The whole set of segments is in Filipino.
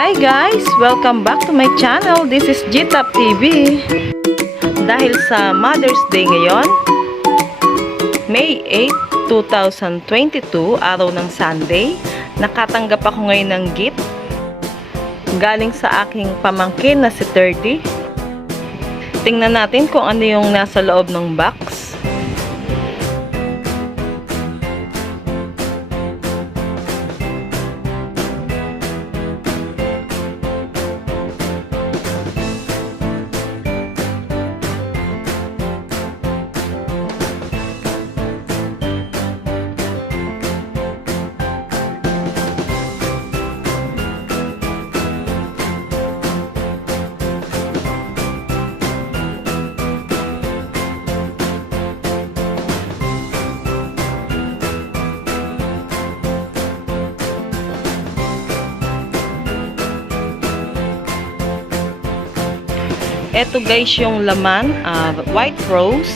Hi guys! Welcome back to my channel. This is GTAP TV. Dahil sa Mother's Day ngayon, May 8, 2022, araw ng Sunday, nakatanggap ako ngayon ng gift galing sa aking pamangkin na si Terdy. Tingnan natin kung ano yung nasa loob ng box. Ito guys yung laman, white rose.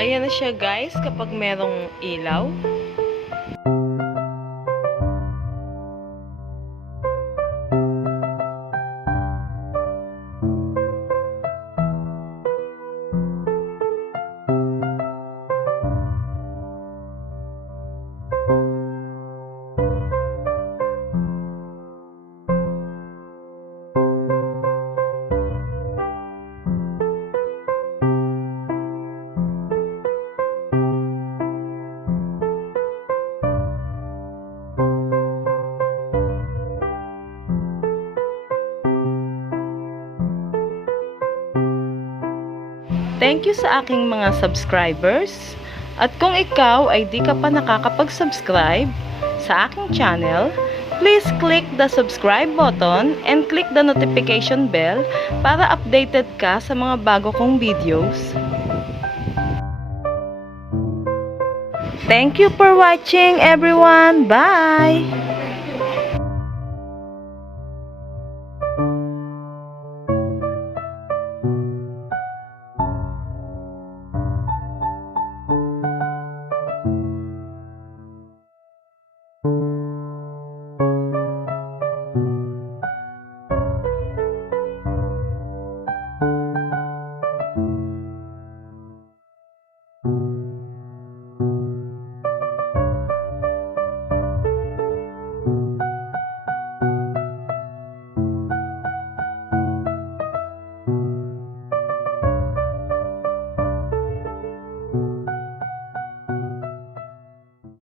Ayan na siya guys kapag merong ilaw. Thank you sa aking mga subscribers. At kung ikaw ay di ka pa nakakapag-subscribe sa aking channel, please click the subscribe button and click the notification bell para updated ka sa mga bago kong videos. Thank you for watching everyone. Bye!